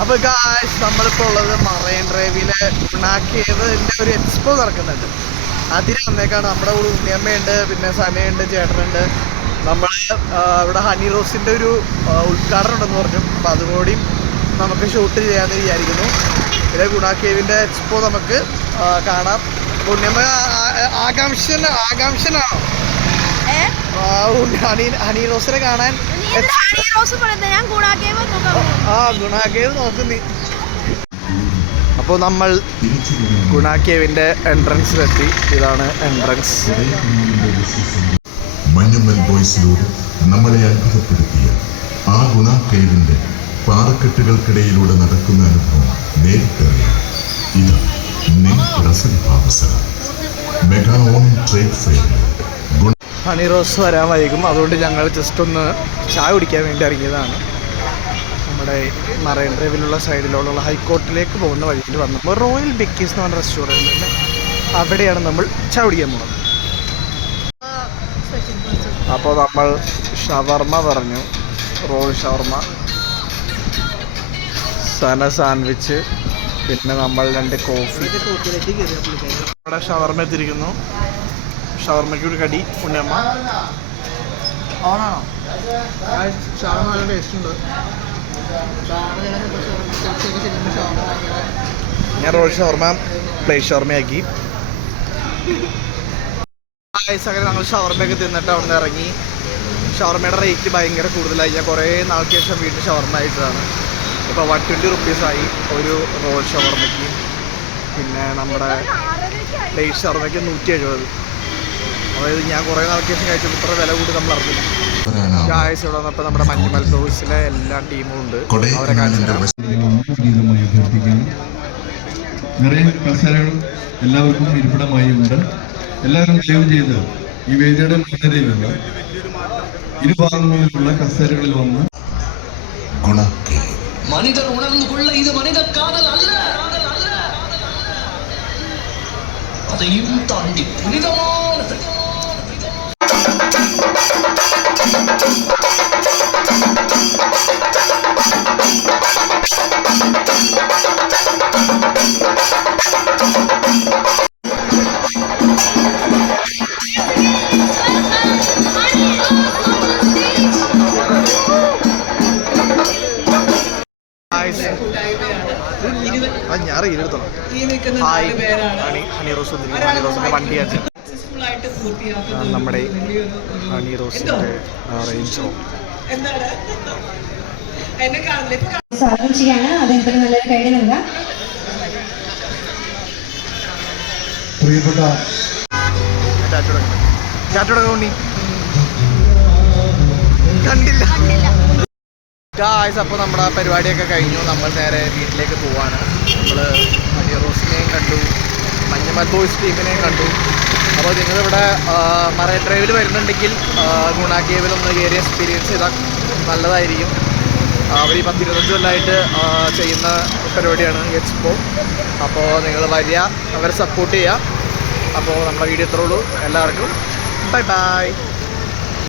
അപ്പോൾ ഗായ്സ് നമ്മളിപ്പോൾ ഉള്ളത് മറൈൻ ഡ്രൈവിലെ ഗുണ കേവിൻ്റെ ഒരു എക്സ്പോ നടക്കുന്നുണ്ട്. അതിന് വന്നേക്കാണ്. നമ്മുടെ കൂടെ ഉണ്ണിയമ്മയുണ്ട്, പിന്നെ സനയുണ്ട്, ചേട്ടനുണ്ട്. നമ്മൾ ഇവിടെ ഹണി റോസിൻ്റെ ഒരു ഉദ്ഘാടനം ഉണ്ടെന്ന് പറഞ്ഞു. അപ്പോൾ അതുകൂടി നമുക്ക് ഷൂട്ട് ചെയ്യാമെന്ന് വിചാരിക്കുന്നു. ഇത് ഗുണ കേവിൻ്റെ എക്സ്പോ നമുക്ക് കാണാം. ഉണ്ണിയമ്മ ആകാംക്ഷനാണോ ഹണി റോസിനെ കാണാൻ? ഗുണ കേവ് നോക്കുന്നി. അപ്പോൾ നമ്മൾ ഗുണ കേവിൻ്റെ എൻട്രൻസിലെത്തി. ഇതാണ് എൻട്രൻസ്. മഞ്ഞുമ്മൽ ബോയ്സിലൂടെ നമ്മളെ അത്ഭുതപ്പെടുത്തിയ ആ ഗുണ കേവിൻ്റെ പാറക്കെട്ടുകൾക്കിടയിലൂടെ നടക്കുന്ന അനുഭവം നേരിട്ടറിയാം. ഇത് mega Onam trade fair. Honey Rose വരാൻ വൈകും, അതുകൊണ്ട് ഞങ്ങൾ ജസ്റ്റ് ഒന്ന് ചായ കുടിക്കാൻ വേണ്ടി ഇറങ്ങിയതാണ്. നമ്മുടെ മറൈൻ ഡ്രൈവിലുള്ള സൈഡിലുള്ള ഹൈക്കോർട്ടിലേക്ക് പോകുന്ന വഴിയിൽ വന്നപ്പോൾ റോയൽ ബെക്കീസ് എന്ന് പറഞ്ഞ റെസ്റ്റോറൻറ്റ് ഉണ്ട്. അവിടെയാണ് നമ്മൾ ചായ കുടിക്കാൻ പോകുന്നത്. അപ്പോൾ നമ്മൾ ഷവർമ പറഞ്ഞു, റോൾ ഷവർമ, സന സാൻഡ്വിച്ച്, പിന്നെ നമ്മൾ 2 കോഫി. ഇവിടെ ഷവർമ എത്തിയിരിക്കുന്നു. ഷവർമയ്ക്ക് ഒരു കടി ഉണ്ണിയമ്മ. ഓണാണോ? ഷവർമ നല്ല ടേസ്റ്റ് ഉണ്ട്. ഞാൻ റോൾ ഷവർമ പ്ലേറ്റ് ഷവർമയാക്കി. അങ്ങനെ ഞങ്ങൾ ഷവർമയൊക്കെ തിന്നിട്ട് അവിടെ നിന്ന് ഇറങ്ങി. ഷവർമയുടെ റേറ്റ് ഭയങ്കര കൂടുതലായി. ഞാൻ കുറേ നാൾക്ക് ശേഷം വീട്ടിൽ ഷവർമ അയച്ചതാണ്. ഇപ്പോൾ 120 റുപ്പീസായി ഒരു റോൾ ഷവർമയ്ക്ക്. പിന്നെ നമ്മുടെ പ്ലേറ്റ് ഷവർമയ്ക്ക് 170. അതായത് ഞാൻ കുറേ നാൾക്ക് ശേഷം കഴിച്ചപ്പോൾ ഇത്ര വില കൂടി നമ്മൾ അറിഞ്ഞില്ല. ഗായ്സ് ഇവിടെ വന്നപ്പോൾ നമ്മുടെ മഞ്ഞുമൽ ബോയ്സിലെ എല്ലാ ടീമും ഉണ്ട്. അവരെ നിറയെ കസേരകൾ എല്ലാവർക്കും ഇരിപ്പിടമായി ഉണ്ട്. എല്ലാവരും ദയവ് ചെയ്ത് ഈ വേദിയുടെ മുൻനിരയിലുള്ള ഇരുഭാഗങ്ങളിലുള്ള കസേരകളിൽ വന്ന് മനിതർ ഉണർന്നുകൊള്ള ഇത് മനിത കാതൽ അല്ല, അതെയും താണ്ടി പുനിതമാണ്. ഞാൻ റീലെടുത്തോളാം. ഹണി റോസ് ഹണി റോസിന്റെ വണ്ടിയാണ് നമ്മുടെ ഹണി റോസിന്റെ റേഞ്ച് സ്വാഗതം ചെയ്യാണ്. അദ്ദേഹത്തിന് നല്ലൊരു കൈഡി നൽകാം. പ്രിയപ്പെട്ട കണ്ടില്ല ഗായ്സ്. അപ്പോൾ നമ്മുടെ പരിപാടിയൊക്കെ കഴിഞ്ഞു. നമ്മൾ നേരെ വീട്ടിലേക്ക് പോവാണ്. നമ്മൾ ഹണി റോസിനെയും കണ്ടു, മഞ്ഞുമൽ ബോയ്സ് ടീമിനെയും കണ്ടു. അപ്പോൾ നിങ്ങളിവിടെ മറൈൻ ഡ്രൈവിൽ വരുന്നുണ്ടെങ്കിൽ ഗുണ കേവിലൊന്ന് കയറി എക്സ്പീരിയൻസ് ചെയ്താൽ നല്ലതായിരിക്കും. അവർ 10-25 കൊല്ലമായിട്ട് ചെയ്യുന്ന പരിപാടിയാണ് എക്സ്പോ. അപ്പോൾ നിങ്ങൾ വരിക, അവരെ സപ്പോർട്ട് ചെയ്യുക. അപ്പോൾ നമ്മുടെ വീഡിയോ ഇത്രേ ഉള്ളൂ. എല്ലാവർക്കും ബൈ ബൈ.